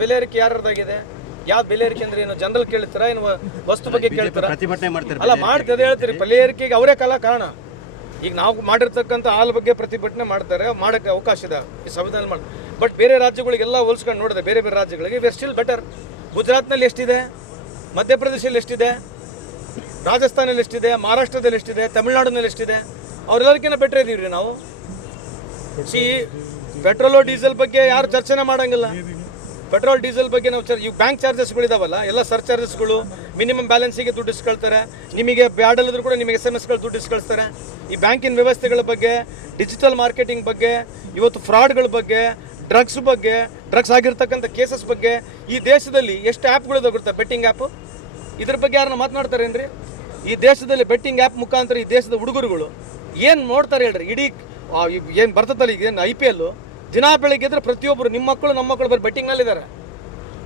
ಬೆಲೆ ಏರಿಕೆ ಯಾರ್ದಾಗಿದೆ ಯಾವ್ದು ಬೆಲೆ ಏರಿಕೆ ಅಂದ್ರೆ ಏನು? ಜನರಲ್ ಕೇಳ್ತೀರಾ ಏನು ವಸ್ತು ಬಗ್ಗೆ ಕೇಳ್ತೀರಾ? ಪ್ರತಿಭಟನೆ ಮಾಡ್ತಾರೆ ಅಲ್ಲ ಮಾಡ್ತದೆ ಹೇಳ್ತೀರಿ. ಬೆಲೆ ಏರಿಕೆಗೆ ಅವರೇ ಕಾಲ ಕಾರಣ. ಈಗ ನಾವು ಮಾಡಿರ್ತಕ್ಕಂಥ ಹಾಲ್ ಬಗ್ಗೆ ಪ್ರತಿಭಟನೆ ಮಾಡ್ತಾರೆ ಮಾಡೋಕ್ಕೆ ಅವಕಾಶ ಇದೆ ಈ ಸಂವಿಧಾನ ಮಾಡಿ ಬಟ್ ಬೇರೆ ರಾಜ್ಯಗಳಿಗೆಲ್ಲ ಹೋಲ್ಸ್ಕೊಂಡು ನೋಡಿದೆ ಬೇರೆ ಬೇರೆ ರಾಜ್ಯಗಳಿಗೆ ವಿ ಸ್ಟಿಲ್ ಬೆಟರ್ ಗುಜರಾತ್ನಲ್ಲಿ ಎಷ್ಟಿದೆ? ಮಧ್ಯಪ್ರದೇಶದಲ್ಲಿ ಎಷ್ಟಿದೆ? ರಾಜಸ್ಥಾನಲ್ಲಿ ಎಷ್ಟಿದೆ? ಮಹಾರಾಷ್ಟ್ರದಲ್ಲಿ ಎಷ್ಟಿದೆ? ತಮಿಳ್ನಾಡಿನಲ್ಲಿ ಎಷ್ಟಿದೆ? ಅವರೆಲ್ಲರಿಗಿಂತ ಬೆಟ್ರ್ ಇದೀವಿ ರೀ ನಾವು? ಸಿ ಪೆಟ್ರೋಲು ಡೀಸೆಲ್ ಬಗ್ಗೆ ಯಾರು ಚರ್ಚೆನೇ ಮಾಡಂಗಿಲ್ಲ. ಪೆಟ್ರೋಲ್, ಡೀಸೆಲ್ ಬಗ್ಗೆ ನಾವು ಚರ್ ಇವು ಬ್ಯಾಂಕ್ ಚಾರ್ಜಸ್ಗಳಿದಾವಲ್ಲ, ಎಲ್ಲ ಸರ್ ಚಾರ್ಜಸ್ಗಳು, ಮಿನಿಮಮ್ ಬ್ಯಾಲೆನ್ಸಿಗೆ ದುಡ್ಡು ಇಸ್ಕೊಳ್ತಾರೆ. ನಿಮಗೆ ಬ್ಯಾಡಲ್ಲಿದ್ರು ಕೂಡ ನಿಮಗೆ ಎಸ್ ಎಂ ಎಸ್ಗಳು ದುಡ್ಡು ಇಸ್ಕೊಳ್ತಾರೆ. ಈ ಬ್ಯಾಂಕಿನ ವ್ಯವಸ್ಥೆಗಳ ಬಗ್ಗೆ ಡಿಜಿಟಲ್ ಮಾರ್ಕೆಟಿಂಗ್ ಬಗ್ಗೆ, ಇವತ್ತು ಫ್ರಾಡ್ಗಳ ಬಗ್ಗೆ ಡ್ರಗ್ಸ್ ಬಗ್ಗೆ ಡ್ರಗ್ಸ್ ಆಗಿರ್ತಕ್ಕಂಥ ಕೇಸಸ್ ಬಗ್ಗೆ, ಈ ದೇಶದಲ್ಲಿ ಎಷ್ಟು ಆ್ಯಪ್ಗಳು ಗೊತ್ತಾ ಬೆಟ್ಟಿಂಗ್ ಆ್ಯಪು ಇದ್ರ ಬಗ್ಗೆ ಯಾರನ್ನ ಮಾತನಾಡ್ತಾರೇನ್ರಿ? ಈ ದೇಶದಲ್ಲಿ ಬೆಟ್ಟಿಂಗ್ ಆ್ಯಪ್ ಮುಖಾಂತರ ಈ ದೇಶದ ಹುಡುಗರುಗಳು ಏನು ನೋಡ್ತಾರೆ ಹೇಳ್ರಿ? ಇಡೀ ಏನು ಬರ್ತದಲ್ಲ ಈಗ ಏನು ಐ ಪಿ ಎಲ್ಲು ದಿನ ಬೆಳಿಗ್ಗೆ ಇದ್ರೆ ಪ್ರತಿಯೊಬ್ಬರು ನಿಮ್ಮ ಮಕ್ಕಳು, ನಮ್ಮ ಮಕ್ಕಳು ಬರೀ ಬೆಟ್ಟಿಂಗ್ನಲ್ಲಿದ್ದಾರೆ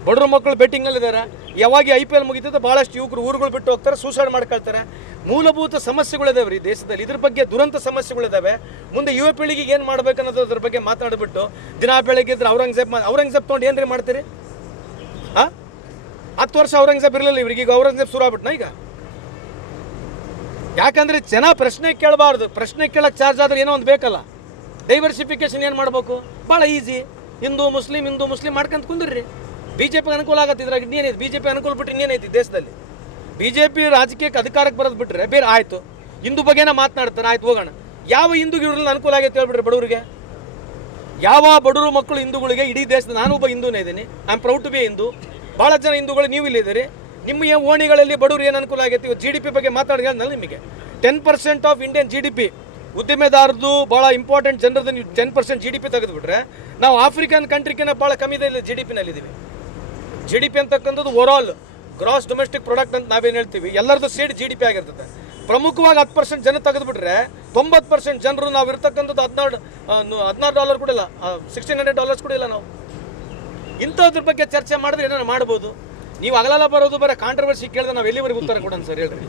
ಬಡವ್ರ ಮಕ್ಕಳು ಬೆಟ್ಟಿಂಗ್ನಲ್ಲಿದ್ದಾರೆ ಯಾವಾಗ ಐ ಪಿ ಎಲ್ ಮುಗಿತದೆ ಭಾಳಷ್ಟು ಯುವಕರು ಊರುಗಳು ಬಿಟ್ಟು ಹೋಗ್ತಾರೆ ಸೂಸೈಡ್ ಮಾಡ್ಕೊಳ್ತಾರೆ. ಮೂಲಭೂತ ಸಮಸ್ಯೆಗಳಿದಾವೆ ರೀ ದೇಶದಲ್ಲಿ. ಇದ್ರ ಬಗ್ಗೆ ದುರಂತ ಸಮಸ್ಯೆಗಳಿದ್ದಾವೆ ಮುಂದೆ ಯುವ ಪೀಳಿಗೆಗೆ ಏನು ಮಾಡ್ಬೇಕು ಅದ್ರ ಬಗ್ಗೆ ಮಾತಾಡ್ಬಿಟ್ಟು ದಿನ ಬೆಳಗ್ಗೆ ಇದ್ರೆ ಔರಂಗಜೇಬ್ ಔರಂಗಜೇಬ್ ತೊಗೊಂಡು ಏನ್ರಿ ಮಾಡ್ತೀರಿ? ಹಾಂ? ಹತ್ತು ವರ್ಷ ಔರಂಗಜೇಬ್ ಇರಲಿಲ್ಲ ಇವ್ರಿಗೆ. ಈಗ ಔರಂಗಜೇಬ್ ಶುರು ಆಗ್ಬಿಟ್ನಾ ಈಗ? ಯಾಕಂದ್ರೆ ಜನ ಪ್ರಶ್ನೆ ಕೇಳಬಾರ್ದು. ಪ್ರಶ್ನೆ ಕೇಳೋಕ್ಕೆ ಚಾರ್ಜ್ ಆದ್ರೆ ಏನೋ ಒಂದು ಬೇಕಲ್ಲ. ಡೈವರ್ಸಿಫಿಕೇಶನ್ ಏನು ಮಾಡಬೇಕು? ಭಾಳ easy Hindu, Muslim Hindu, Muslim ಮಾಡ್ಕೊಂತ ಕುಂದ್ರಿ. ಬಿ ಜೆ ಪಿಗೆ ಅನುಕೂಲ ಆಗತ್ತಿದ್ರಾಗ ಇನ್ನೇನೈತಿ ಬಿ ಜೆ ಪಿ ಅನುಕೂಲ ಬಿಟ್ಟು ಇನ್ನೇನೈತಿ ದೇಶದಲ್ಲಿ ಬಿ ಜೆ ಪಿ ರಾಜಕೀಯಕ್ಕೆ ಅಧಿಕಾರಕ್ಕೆ ಬರೋದು ಬಿಟ್ಟರೆ ಬೇರೆ ಆಯಿತು. ಹಿಂದೂ ಬಗ್ಗೆನ ಮಾತನಾಡ್ತಾರೆ ಆಯ್ತು, ಹೋಗೋಣ. ಯಾವ ಹಿಂದೂಗೆ ಇವ್ರಲ್ಲಿ ಅನುಕೂಲ ಆಗೈತೆ ಹೇಳ್ಬಿಡ್ರಿ ಬಡವರಿಗೆ? ಯಾವ ಬಡವರು ಮಕ್ಕಳು ಹಿಂದೂಗಳಿಗೆ ಇಡೀ ದೇಶದ ನಾನು ಒಬ್ಬ ಹಿಂದೂನೇ ಇದ್ದೀನಿ. I am proud to be Hindu. ಭಾಳ ಜನ ಹಿಂದೂಗಳು ನೀವು ಇಲ್ಲಿದ್ದೀರಿ ನಿಮ್ಮ ಓಣಿಗಳಲ್ಲಿ ಬಡವರು ಏನು ಅನುಕೂಲ ಆಗೈತೆ? ಜಿ ಡಿ ಪಿ ಬಗ್ಗೆ ಮಾತಾಡಿದ್ರೆ ನಾನು ನಿಮಗೆ. Ten percent of Indian G D P ಉದ್ದಿಮೆದಾರದು ಭಾಳ ಇಂಪಾರ್ಟೆಂಟ್ ಜನರದ್ದು ನೀವು ten percent G D P ತೆಗೆದುಬಿಟ್ರೆ, ನಾವು ಆಫ್ರಿಕನ್ ಕಂಟ್ರಿಗಿನ ಭಾಳ ಕಮ್ಮಿ ಇದೆ ಜಿ ಡಿ ಪಿನಲ್ಲಿದ್ದೀವಿ ಜಿ ಡಿ ಪಿ ಅಂತಕ್ಕಂಥದ್ದು ಓವರಾಲ್ ಗ್ರಾಸ್ ಡೊಮೆಸ್ಟಿಕ್ ಪ್ರಾಡಕ್ಟ್ ಅಂತ ನಾವೇನು ಹೇಳ್ತೀವಿ, ಎಲ್ಲರದ್ದು ಸೇರಿ ಜಿ ಡಿ ಪಿ ಆಗಿರ್ತದೆ. ಪ್ರಮುಖವಾಗಿ ಹತ್ತು ಪರ್ಸೆಂಟ್ ಜನ ತೆಗೆದುಬಿಟ್ರೆ, ತೊಂಬತ್ತು ಪರ್ಸೆಂಟ್ ಜನರು ನಾವು ಇರ್ತಕ್ಕಂಥದ್ದು ಹದಿನಾರು ಹದಿನಾರು ಡಾಲರ್ ಕೂಡ ಇಲ್ಲ ಸಿಕ್ಸ್ಟೀನ್ ಹಂಡ್ರೆಡ್ ಡಾಲರ್ಸ್ ಕೂಡ ಇಲ್ಲ ನಾವು. ಇಂಥದ್ರ ಬಗ್ಗೆ ಚರ್ಚೆ ಮಾಡಿದ್ರೆ ಏನಾರು ಮಾಡ್ಬೋದು? ನೀವು ಅಗಲಲ್ಲ ಬರೋದು ಬರೋ ಕಾಂಟ್ರವರ್ಸಿ ಕೇಳಿದ್ರೆ ನಾವು ಎಲ್ಲಿವರೆಗೂ ಉತ್ತರ ಕೊಡೋಣ ಸರ್, ಹೇಳ್ರಿ.